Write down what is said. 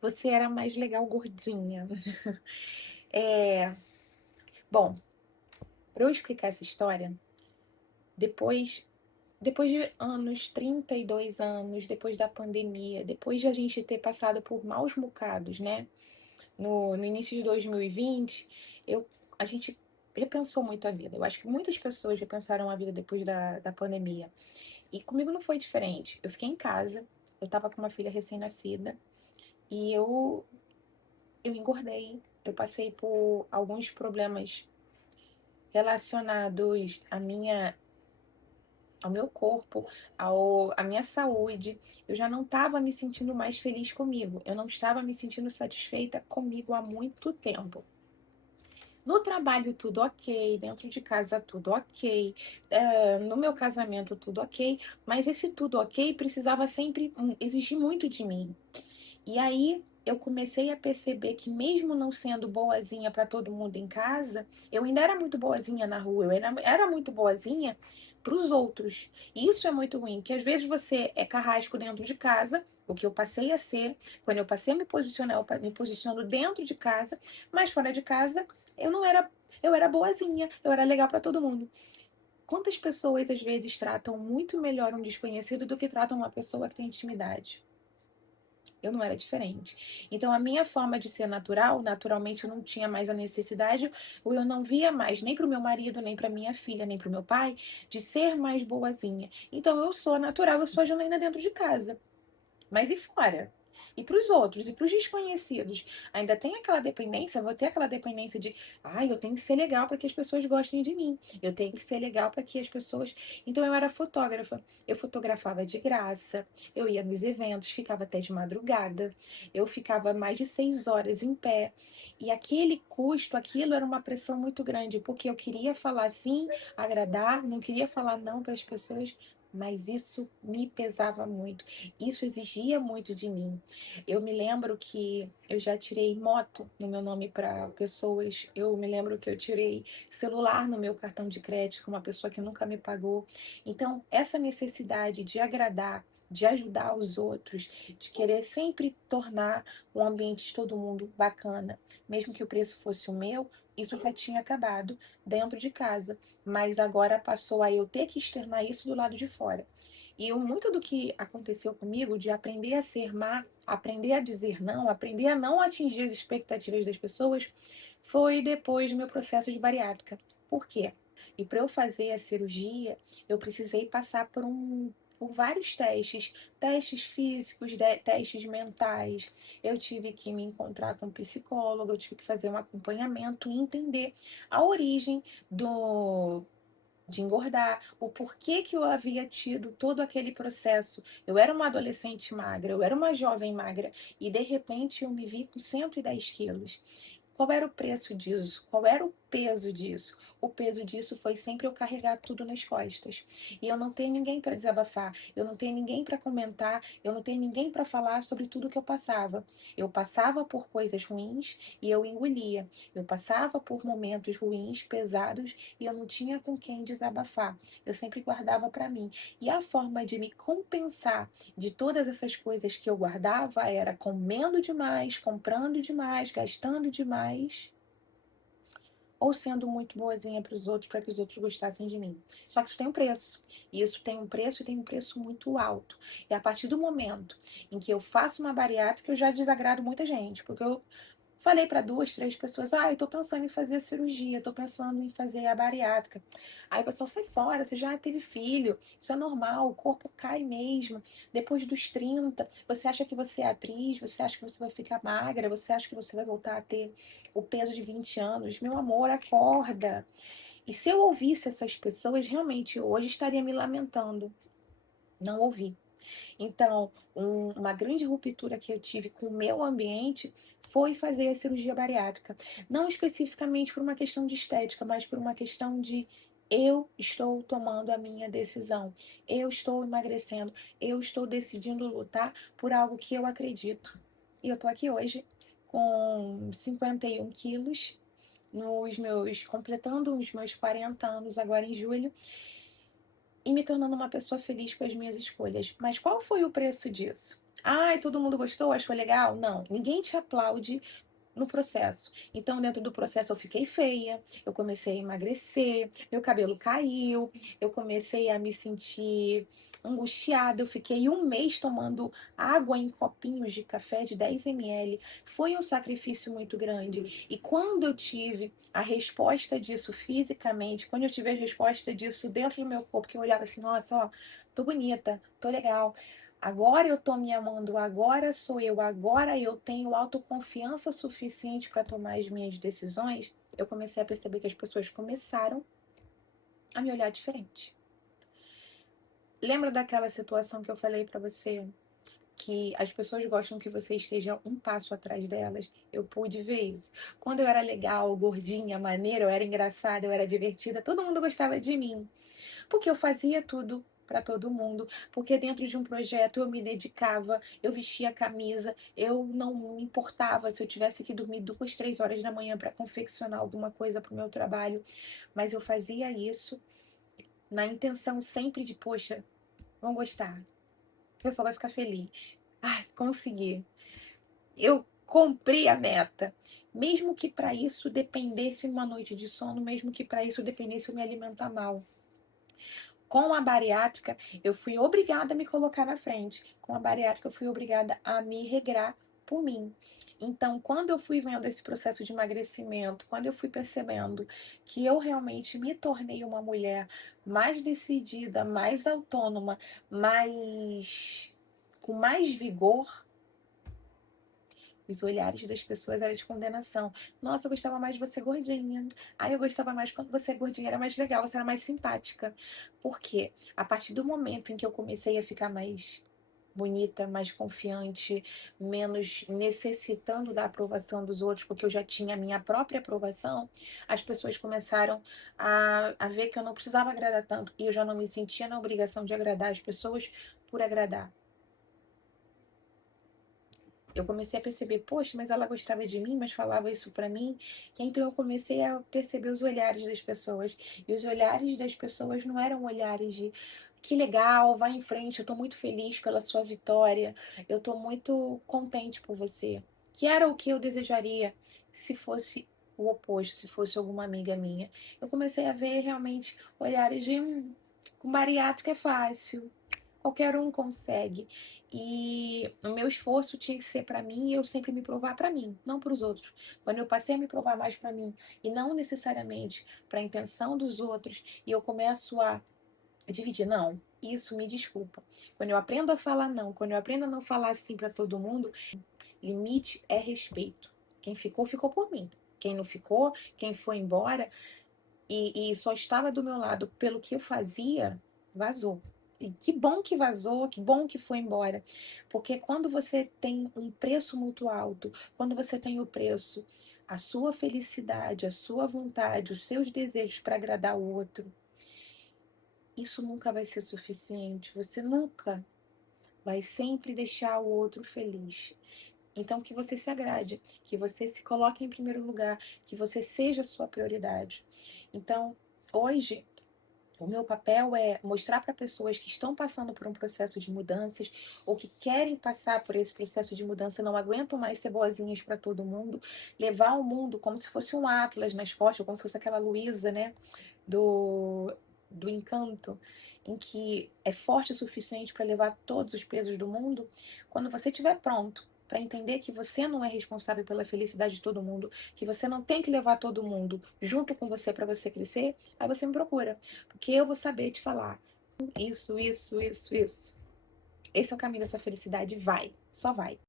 Você era mais legal gordinha. É, bom, para eu explicar essa história, depois depois de anos, 32 anos, depois da pandemia, depois de a gente ter passado por maus bocados, né? No início de 2020, a gente repensou muito a vida. Eu acho que muitas pessoas repensaram a vida depois da pandemia. E comigo não foi diferente. Eu fiquei em casa, eu estava com uma filha recém-nascida e eu engordei. Eu passei por alguns problemas relacionados ao meu corpo, à minha saúde. Eu já não estava me sentindo mais feliz comigo. Eu não estava me sentindo satisfeita comigo há muito tempo. No trabalho, tudo ok, dentro de casa, tudo ok, no meu casamento, tudo ok, mas esse tudo ok precisava sempre exigir muito de mim. E aí eu comecei a perceber que, mesmo não sendo boazinha para todo mundo em casa, eu ainda era muito boazinha na rua, era muito boazinha para os outros. E isso é muito ruim, porque às vezes você é carrasco dentro de casa, o que eu passei a ser, quando eu passei a me posicionar, eu me posiciono dentro de casa, mas fora de casa eu não era, eu era boazinha, eu era legal para todo mundo. Quantas pessoas às vezes tratam muito melhor um desconhecido do que tratam uma pessoa que tem intimidade? Eu não era diferente. Então, a minha forma de ser natural, naturalmente eu não tinha mais a necessidade, ou eu não via mais nem para o meu marido, nem para minha filha, nem para o meu pai, de ser mais boazinha. Então, eu sou natural, eu sou a Janaína dentro de casa. Mas e fora? E para os outros, e para os desconhecidos? Ainda tem aquela dependência, vou ter aquela dependência de, eu tenho que ser legal para que as pessoas gostem de mim. Eu tenho que ser legal para que as pessoas. Então eu era fotógrafa. Eu fotografava de graça. Eu ia nos eventos, ficava até de madrugada. Eu ficava mais de 6 horas em pé. E aquele custo, aquilo era uma pressão muito grande, porque eu queria falar sim, agradar, não queria falar não para as pessoas, mas isso me pesava muito. Isso exigia muito de mim. Eu me lembro que eu já tirei moto no meu nome para pessoas. Eu me lembro que eu tirei celular no meu cartão de crédito com uma pessoa que nunca me pagou. Então, essa necessidade de agradar, de ajudar os outros, de querer sempre tornar o ambiente de todo mundo bacana, mesmo que o preço fosse o meu, isso já tinha acabado dentro de casa. Mas agora passou a eu ter que externar isso do lado de fora. E muito do que aconteceu comigo, de aprender a ser má, aprender a dizer não, aprender a não atingir as expectativas das pessoas, foi depois do meu processo de bariátrica. Por quê? E para eu fazer a cirurgia, eu precisei passar por vários testes, testes físicos, testes mentais. Eu tive que me encontrar com um psicólogo, eu tive que fazer um acompanhamento e entender a origem do de engordar, o porquê que eu havia tido todo aquele processo. Eu era uma adolescente magra, eu era uma jovem magra, e de repente eu me vi com 110 quilos. Qual era o preço disso? Qual era o peso disso? O peso disso foi sempre eu carregar tudo nas costas. E eu não tenho ninguém para desabafar, eu não tenho ninguém para comentar, eu não tenho ninguém para falar sobre tudo que eu passava. Eu passava por coisas ruins e eu engolia. Eu passava por momentos ruins, pesados, e eu não tinha com quem desabafar. Eu sempre guardava para mim. E a forma de me compensar de todas essas coisas que eu guardava era comendo demais, comprando demais, gastando demais, ou sendo muito boazinha para os outros, para que os outros gostassem de mim. Só que isso tem um preço. E isso tem um preço, e tem um preço muito alto. E a partir do momento em que eu faço uma bariátrica, eu já desagrado muita gente, porque eu falei para 2, 3 pessoas: eu tô pensando em fazer a cirurgia, tô pensando em fazer a bariátrica. Aí o pessoal: sai fora, você já teve filho, isso é normal, o corpo cai mesmo. Depois dos 30, você acha que você é atriz, você acha que você vai ficar magra, você acha que você vai voltar a ter o peso de 20 anos. Meu amor, acorda. E se eu ouvisse essas pessoas, realmente hoje estaria me lamentando. Não ouvi. Então, uma grande ruptura que eu tive com o meu ambiente foi fazer a cirurgia bariátrica. Não especificamente por uma questão de estética, mas por uma questão de eu estou tomando a minha decisão, eu estou emagrecendo, eu estou decidindo lutar por algo que eu acredito. E eu tô aqui hoje com 51 quilos, completando os meus 40 anos agora em julho, e me tornando uma pessoa feliz com as minhas escolhas. Mas qual foi o preço disso? Ai, todo mundo gostou, achou legal? Não, ninguém te aplaude no processo. Então, dentro do processo, eu fiquei feia, eu comecei a emagrecer, meu cabelo caiu, eu comecei a me sentir angustiada. Eu fiquei um mês tomando água em copinhos de café de 10 ml. Foi um sacrifício muito grande. E quando eu tive a resposta disso fisicamente, quando eu tive a resposta disso dentro do meu corpo, que eu olhava assim, nossa, ó, tô bonita, tô legal. Agora eu tô me amando, agora sou eu, agora eu tenho autoconfiança suficiente para tomar as minhas decisões. Eu comecei a perceber que as pessoas começaram a me olhar diferente. Lembra daquela situação que eu falei para você que as pessoas gostam que você esteja um passo atrás delas? Eu pude ver isso. Quando eu era legal, gordinha, maneira, eu era engraçada, eu era divertida, todo mundo gostava de mim. Porque eu fazia tudo para todo mundo, porque dentro de um projeto eu me dedicava, eu vestia a camisa, eu não me importava se eu tivesse que dormir 2, 3 horas da manhã para confeccionar alguma coisa para o meu trabalho, mas eu fazia isso na intenção sempre de, poxa, vão gostar, o pessoal vai ficar feliz. Ai, consegui. Eu cumpri a meta. Mesmo que para isso dependesse uma noite de sono, mesmo que para isso dependesse eu me alimentar mal. Com a bariátrica, eu fui obrigada a me colocar na frente. Com a bariátrica, eu fui obrigada a me regrar por mim. Então, quando eu fui vendo esse processo de emagrecimento, quando eu fui percebendo que eu realmente me tornei uma mulher mais decidida, mais autônoma, mais com mais vigor, os olhares das pessoas eram de condenação. Nossa, eu gostava mais de você gordinha. Ai, eu gostava mais quando você gordinha, era mais legal, você era mais simpática. Por quê? A partir do momento em que eu comecei a ficar mais bonita, mais confiante, menos necessitando da aprovação dos outros, porque eu já tinha a minha própria aprovação, as pessoas começaram a ver que eu não precisava agradar tanto e eu já não me sentia na obrigação de agradar as pessoas por agradar. Eu comecei a perceber, poxa, mas ela gostava de mim, mas falava isso pra mim. E então eu comecei a perceber os olhares das pessoas. E os olhares das pessoas não eram olhares de que legal, vai em frente, eu tô muito feliz pela sua vitória, eu tô muito contente por você. Que era o que eu desejaria se fosse o oposto, se fosse alguma amiga minha. Eu comecei a ver realmente olhares de com bariátrica é fácil, qualquer um consegue. E o meu esforço tinha que ser para mim e eu sempre me provar para mim, não para os outros. Quando eu passei a me provar mais para mim e não necessariamente para a intenção dos outros, e eu começo a dividir, não, isso me desculpa. Quando eu aprendo a falar não, quando eu aprendo a não falar assim para todo mundo, limite é respeito. Quem ficou, ficou por mim. Quem não ficou, quem foi embora e só estava do meu lado pelo que eu fazia, vazou. E que bom que vazou, que bom que foi embora. Porque quando você tem um preço muito alto, quando você tem o preço, a sua felicidade, a sua vontade, os seus desejos para agradar o outro, isso nunca vai ser suficiente. Você nunca vai sempre deixar o outro feliz. Então, que você se agrade, que você se coloque em primeiro lugar, que você seja a sua prioridade. Então, hoje, o meu papel é mostrar para pessoas que estão passando por um processo de mudanças ou que querem passar por esse processo de mudança, não aguentam mais ser boazinhas para todo mundo, levar o mundo como se fosse um Atlas nas costas, como se fosse aquela Luísa, né, do, do Encanto, em que é forte o suficiente para levar todos os pesos do mundo. Quando você estiver pronto para entender que você não é responsável pela felicidade de todo mundo, que você não tem que levar todo mundo junto com você para você crescer, aí você me procura, porque eu vou saber te falar isso, isso, isso, isso. Esse é o caminho da sua felicidade, vai, só vai.